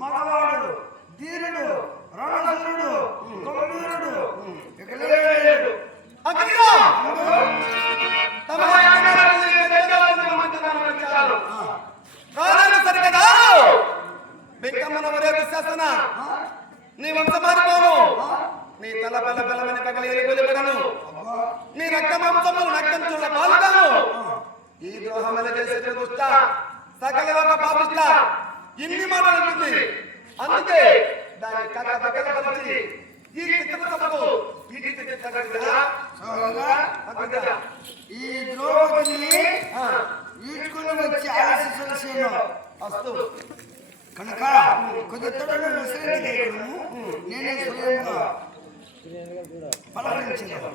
మగవాడు ధీరుడు రణశూరుడు గంభీరుడు నీ వంశ మారిపోను, నీ తల బల బలమని పగలి ఎలుగులుగడను, నీ రక్త మాంసములు రక్తంచుల పాలుగాను. ఈ ద్రోహమల చేసే దుష్ట సకల ఒక పాపిష్ట ఇన్ని మాటలు ఉంటుంది. అందుకే దాని కథ పగలపరిచి ఈ చిత్రసభకు ఈ ద్రౌపదిని వీడ్కొని వచ్చి ఆశిస్తున్నాను వస్తు కనుక కొద్ది తొడలు విశ్రాంతి నేనే స్వయంగా పలకరించాను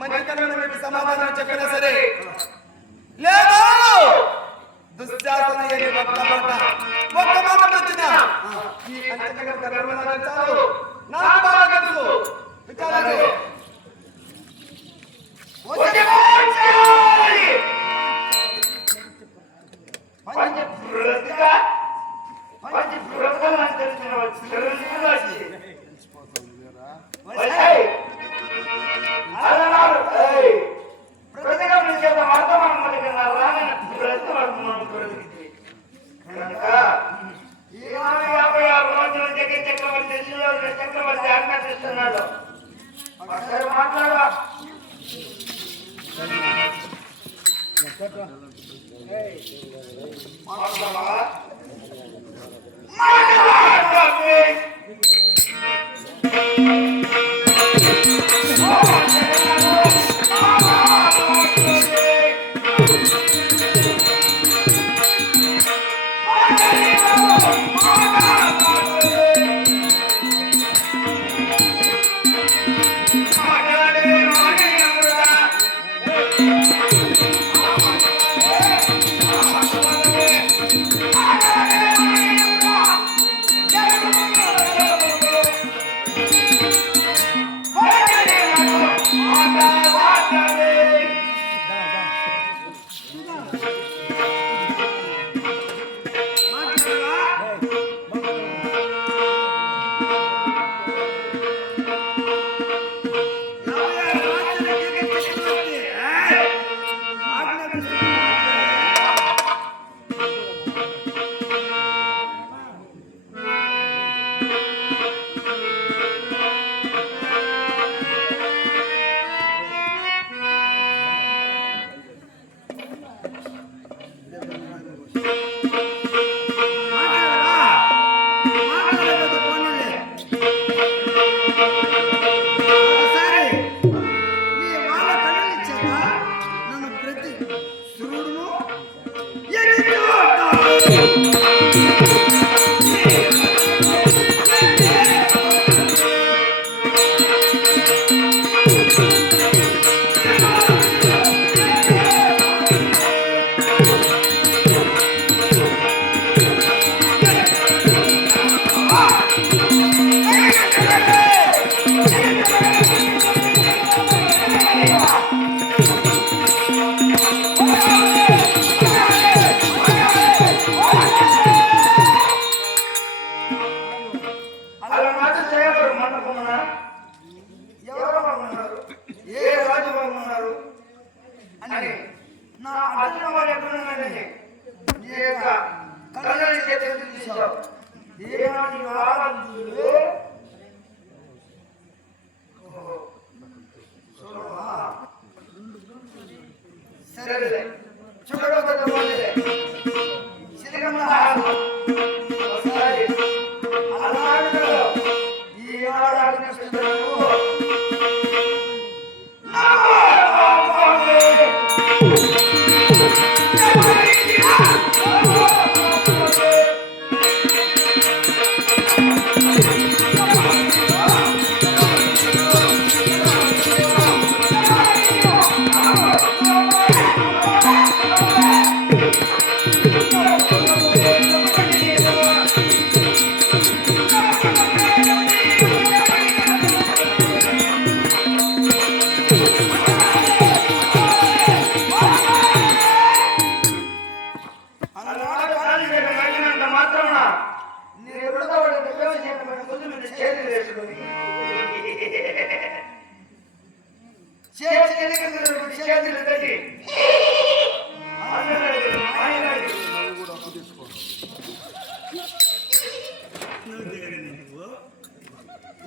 మంచి కన్నా సమాధానం చెప్పినా సరే లేదు దుశ్శాసన ఒక్క మాట వచ్చిన ఈ చాలు నాకు బాగా తెలుసు విచారాలు చక్రవర్తి ఆజ్ఞాపిస్తున్నాడు మాట్లాడా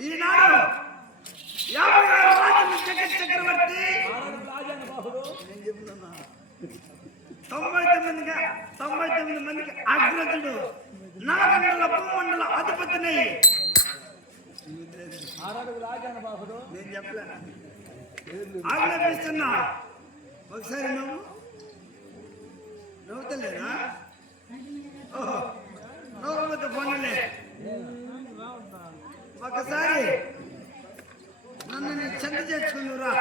ఈనాడు 56 రాజులు జగత్ చక్రవర్తి 99 99 మందికి అగ్రజుడు నలగండల భూమండల అధిపతిని. నేను చెప్పలే ఆజ్ఞాపిస్తున్నా. ఒకసారి నవ్వుతలేదా? ఓహో, నవ్వుతో పోనలే. ఒకసారి నన్ను నేను చెంత చేర్చుకున్నావురా.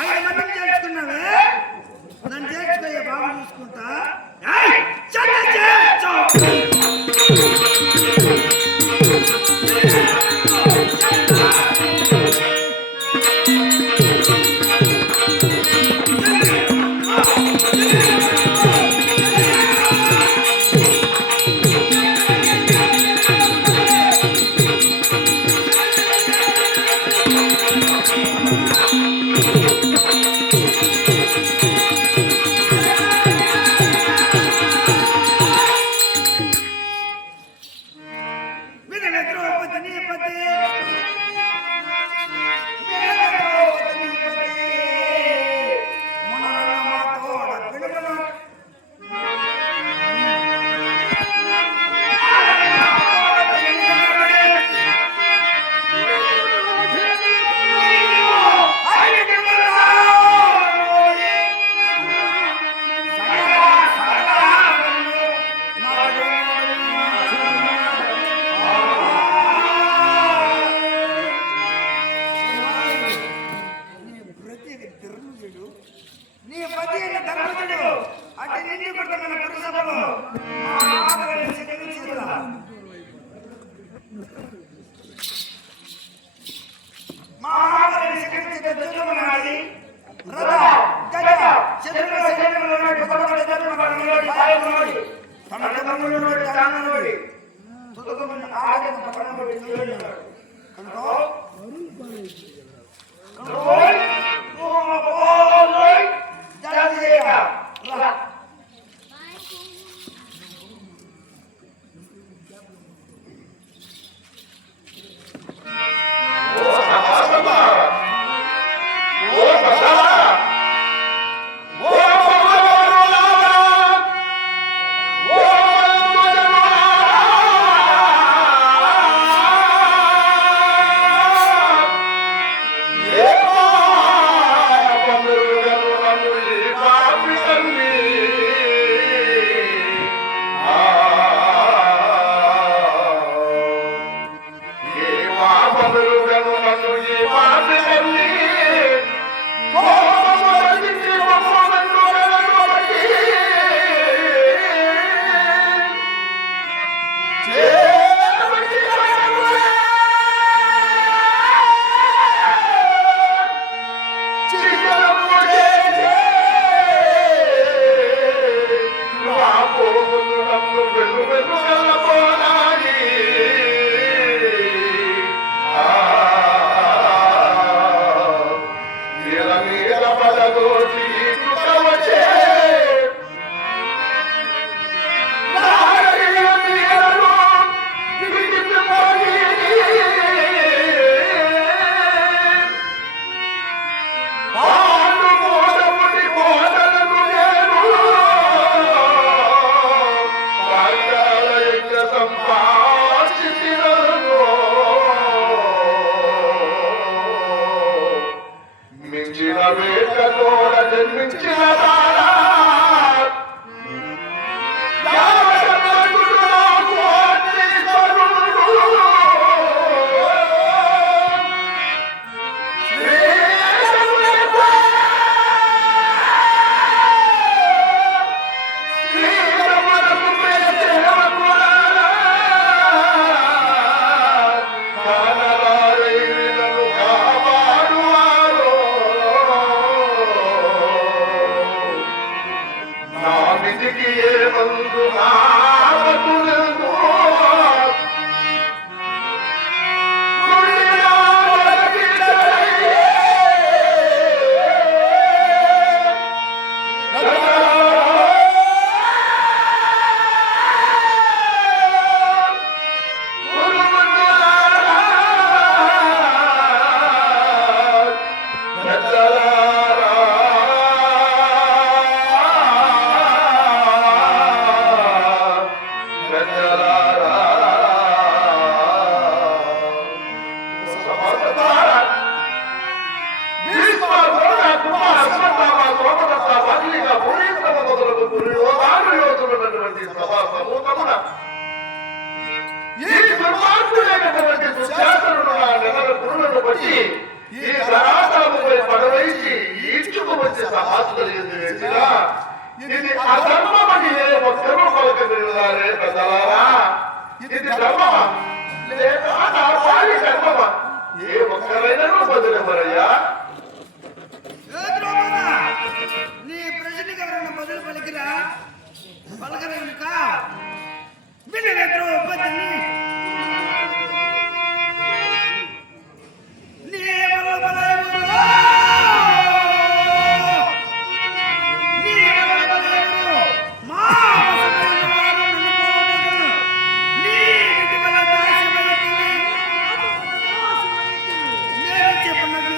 5 మందిని చేర్చుకున్నావే, నన్ను చేర్చుకోయే బాబు చూసుకుంటా. చెంత చేర్చు. నీ పతి అయిన ధర్మజుడు అంటే నిన్ను కొడుతున్న పురుషభలో మా ఆదరణ శక్తి దుర్గమనాడి రథ గజ చంద్రుల శరీరంలోని పదకొండు ధర్మగణంలోని పాల్గొనోడి తన తమ్ముళ్ళలోని తానోడి తుదకమైన ఆదరణ పట్టణంలోని నిలబడినాడు. కనుక Happy లేనటువంటి దుశ్శాసనుడు ఆ నెలల పురులను బట్టి ఈ ధరాతలముపై పడవేసి ఈడ్చుకు వచ్చే సాహసం కలిగిందిగా ఇది అధర్మమని ఏ ఒక్కరూ పలకగలరే పెద్దలారా. ఇది ధర్మమా లేక నా వారి ధర్మమా? ఏ ఒక్కరైనా బదులెవరయ్యా? నీ ప్రజలకు ఎవరైనా బదులు పలికిరా పలకరేనుక వినవేద్రో పదిని నీ వల్ల బలయములో నీ వల్ల బలయములో మా వసమైన వారు నీ ఇంటి వల్ల దాసిమైతివి నేను చెప్పినట్లు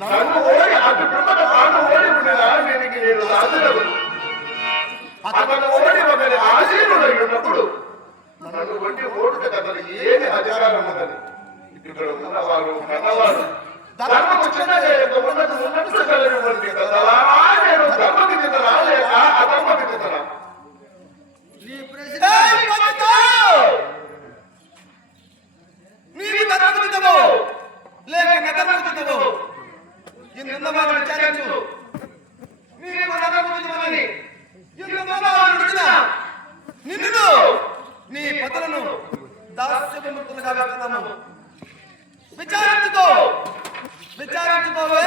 నన్ను ఓడి అటు పిమ్మట తాను ఓడి ఉండేలా దీనికి నేను రాజులకు అతను ఓడి ఒకరి ఆశీనుడై ఉన్నప్పుడు నన్ను కొట్టి ఓడితే అతను ఏమి అధికారం ఉన్నదని ఇక్కడ ఉన్నవారు కన్నవారు ధర్మకు చిన్న ఉన్నట్టు కలిగినటువంటి కదలా నేను ధర్మకి చెందనా లేక అధర్మకి చెందనా? నీవు ధర్మమితమో లేక నధర్మమితమో ఇందున్నవారు విచారించు. నీవు నధర్మమితమని నిన్ను నీ పతులను దాస్యముక్తులుగా వేస్తున్నాము. విచారించుకోవే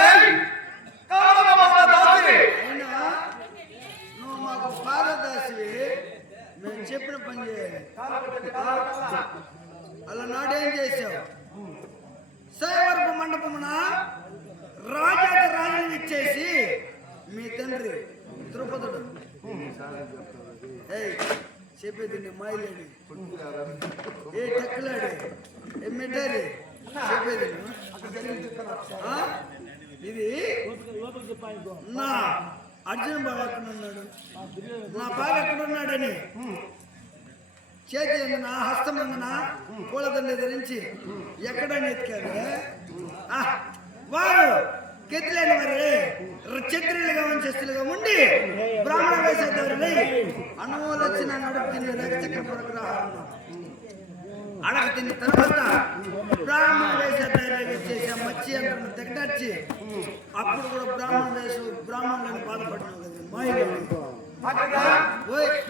నువ్వు మాకు పాదదాసివి, మేము చెప్పిన పని చేయాలి. అలా నాడేం చేశావు? శైవరపు మండపమున రాజాది రాజుని ఇచ్చేసి మీ తండ్రి ద్రుపదుడు చెప్పేది మాయలేడి ఏ టెక్కలాడి ఏ మెటాలి చెప్పేది ఇది నా అర్జున్ బాగా ఎక్కడున్నాడు, నా బాగా ఎక్కడున్నాడని చేతి నా హస్తం అందున పూలదండ ధరించి ఎక్కడని ఎత్తికాడు. వారు గతిలేని వారి క్షత్రియులుగా వంశస్థులుగా ఉండి బ్రాహ్మణ వేషధారులై అన్నమూలు వచ్చిన నడుపు తిని రేఖచక్ర పురగ్రహాలను అడగ తిన్న తర్వాత బ్రాహ్మణ వేషధారులుగా చేసే మచ్చి అంటున్న తెగటర్చి అప్పుడు కూడా బ్రాహ్మణులను బాధపడినావు కదా మాయలేని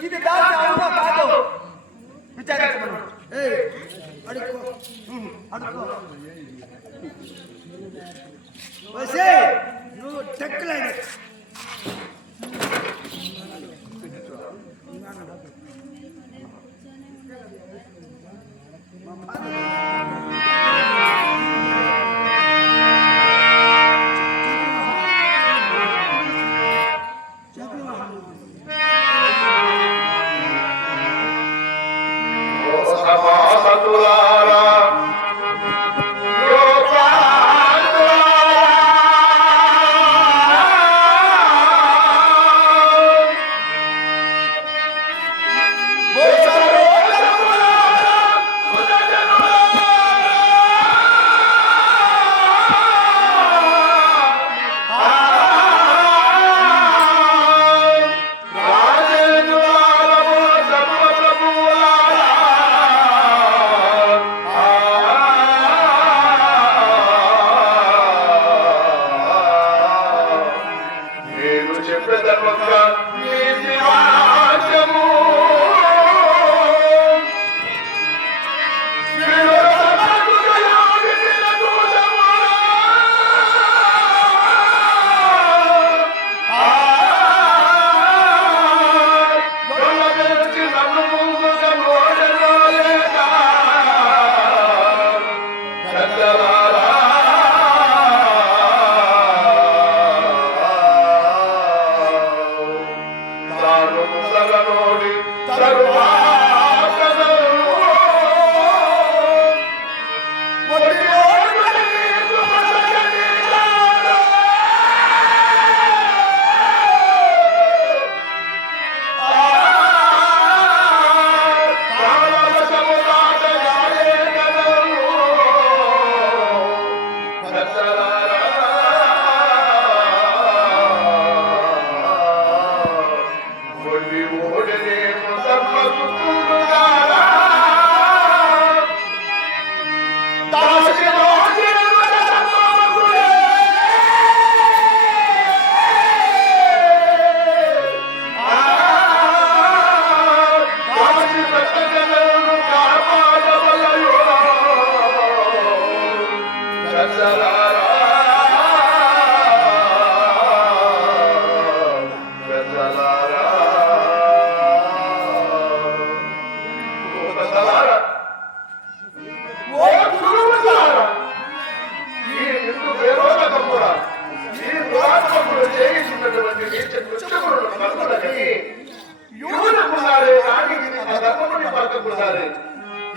ఇది విచారించమను. అడుక్కో అడుగు వసే నువ్వు టెక్కలేడు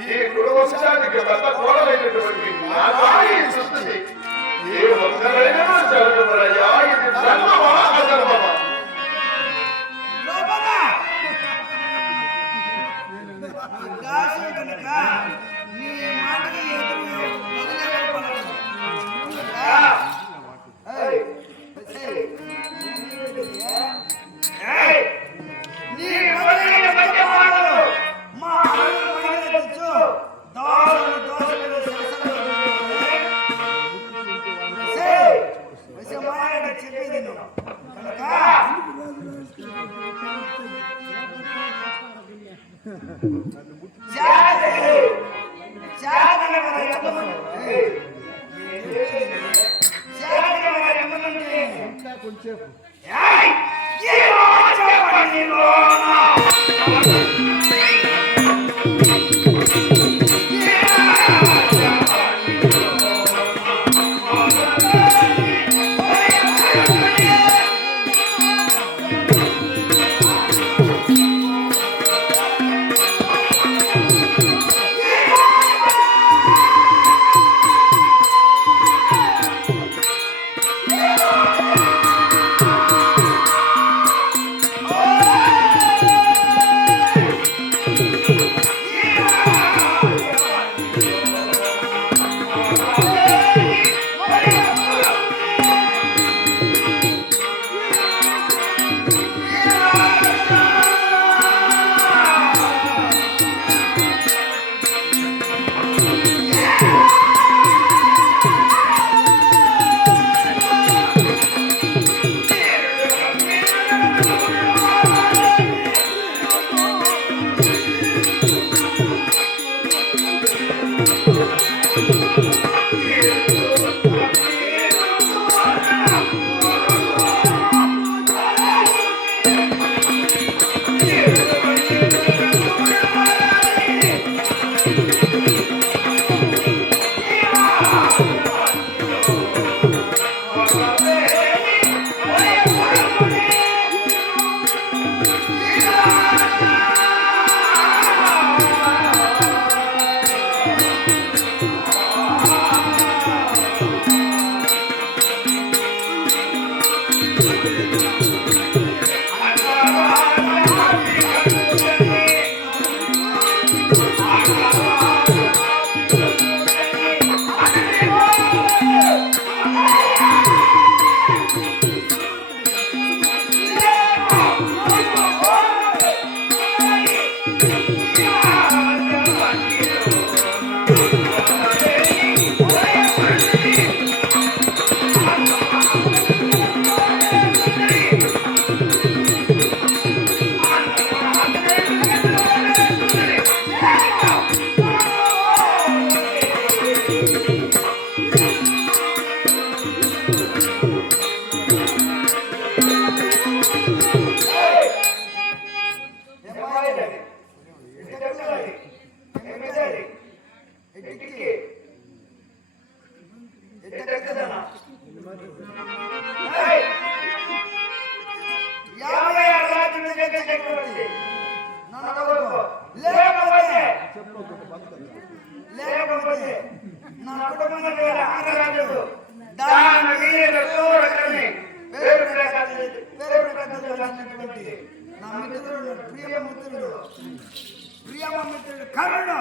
ఈ కుటుంబానికి పెద్ద కోడలైనటువంటి నా భార్య చూస్తుంది. ఏ ఒక్కరైనా జరగదరయ్యా, ఇది ధర్మమా అధర్మమా? నీ మాటకి కొంచెం లేకపోతే నా కుటుంబంలో వేరే ఆరాధకుడు దాన వీర సూరకర్ణి పేరు ప్రకాశించినటువంటి నా మిత్రుడు ప్రియమ మిత్రుడు కరుణు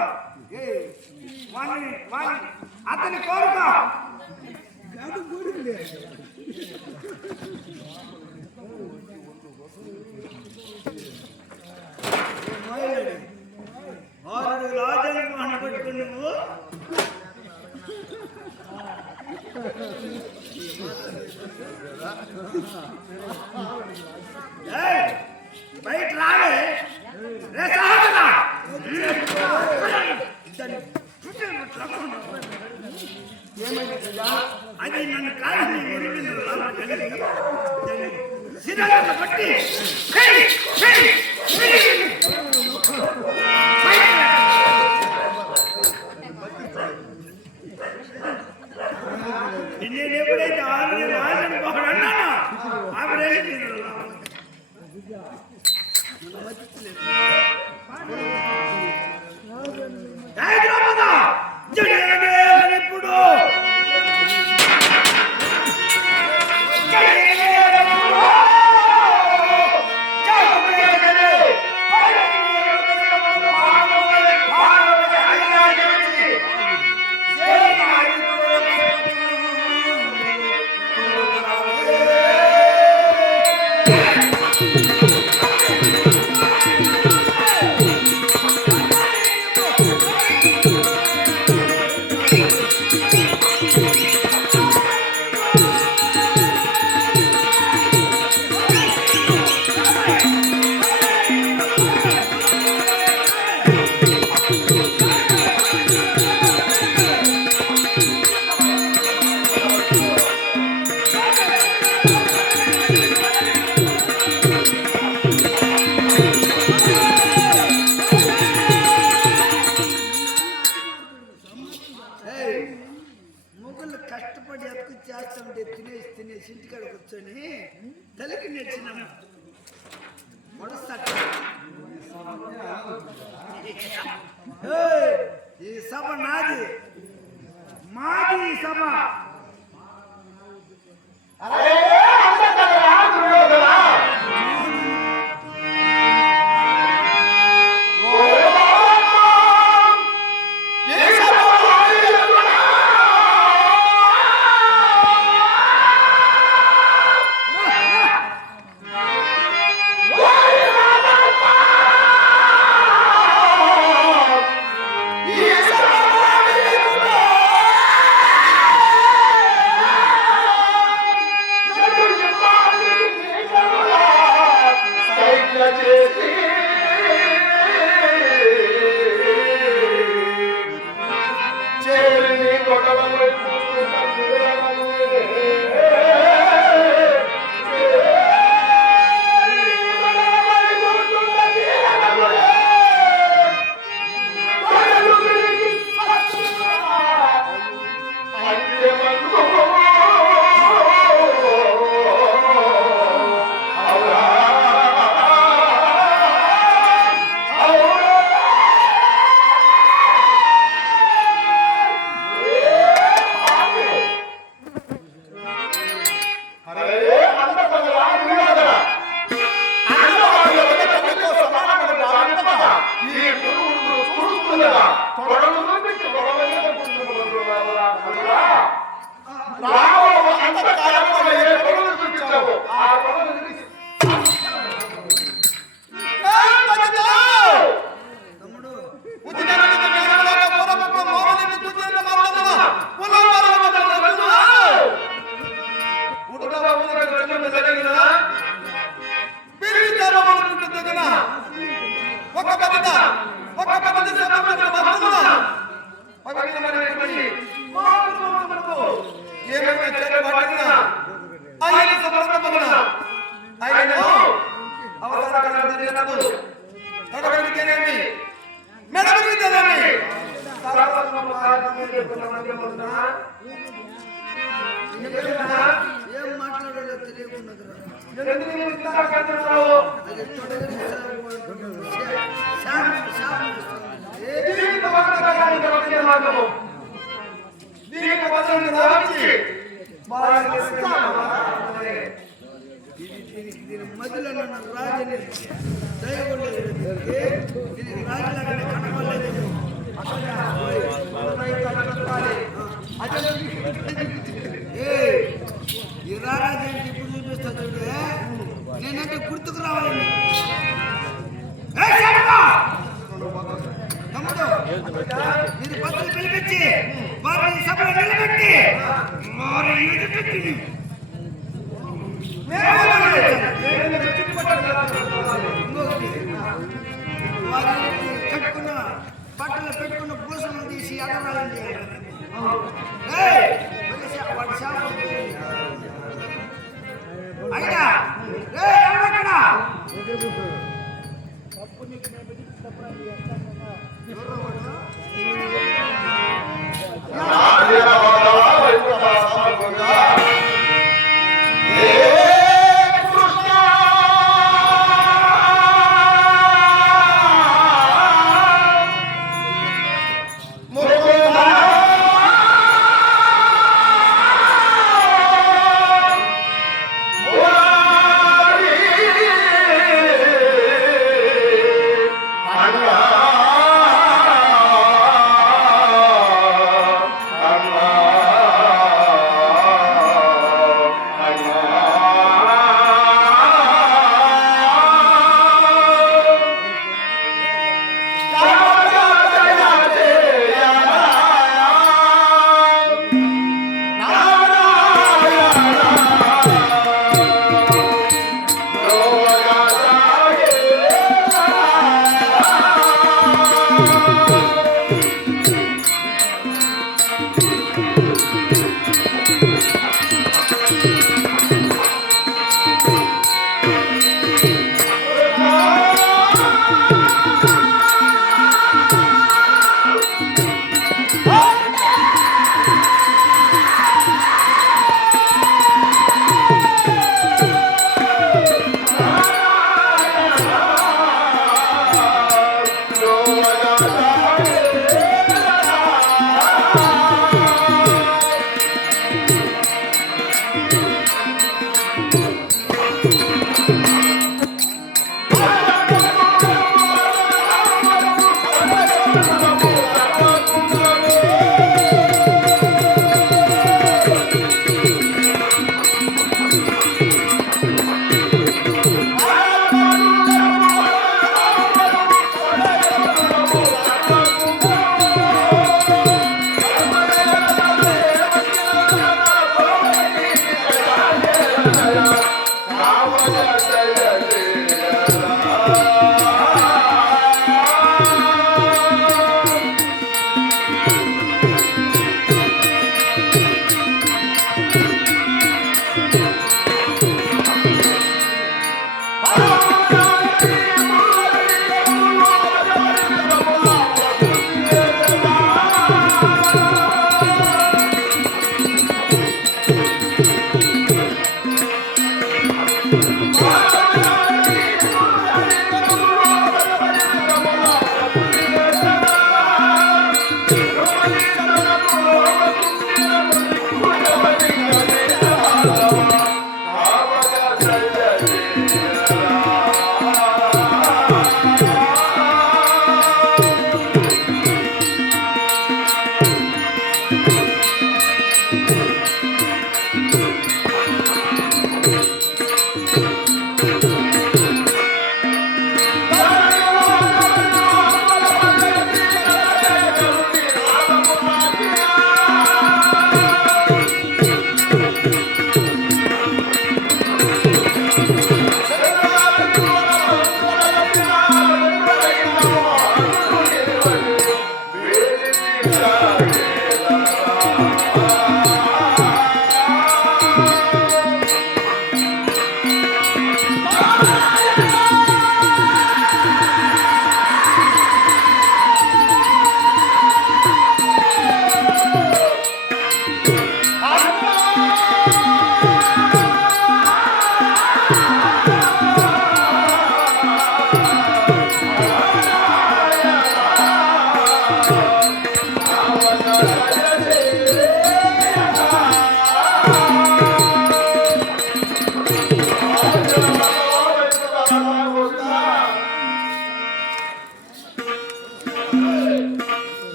అతని కోరిక ఆరు రాజన్మోహన్ పెట్టుకుని నువ్వు బయట రావే రే సహోదరా అది నన్ను కాదని శిరలను పట్టి నేను ఎప్పుడైతే ఆవిడ రాజని పోకడన్నానో ఆవిడ ఇప్పుడు మొగలు కష్టపడి ఎత్తుకు చేస్తామంటే తినేసి ఇంటికాడ కూర్చొని తల్లికి నేర్చినాము ఈ సభ నాది మాది ఈ సభ కొడలు చూపించి కొడవయ్యే కూర్చుంటున్నావురా కనురా. రామరావు అంత కాలంలో ఏ కొడలు చూపించావు ఆ కొడలు చూపించి తమ్ముడు ఏం మాట్లాడాలో తెలియకున్నదిరా. అది తొడగని దీని మధ్యలో నన్ను రాజని దయగొలేదు. దీనికి రాజులాగానే కనపడలేదు. ఈ రారాజు ఏంటి ఇప్పుడు చూపిస్తా చూడే. నేనంటే గుర్తుకు రావాలండి. తమ్ముడు మీరు పత్రులు పిలిపించి వారిని సభలో నిలబెట్టి వారి ఎదుటి వారి కట్టుకున్న బట్టలు పెట్టుకున్న పూసలు తీసి అడగాలండి. వాడి శాపం అయినా ఎవరో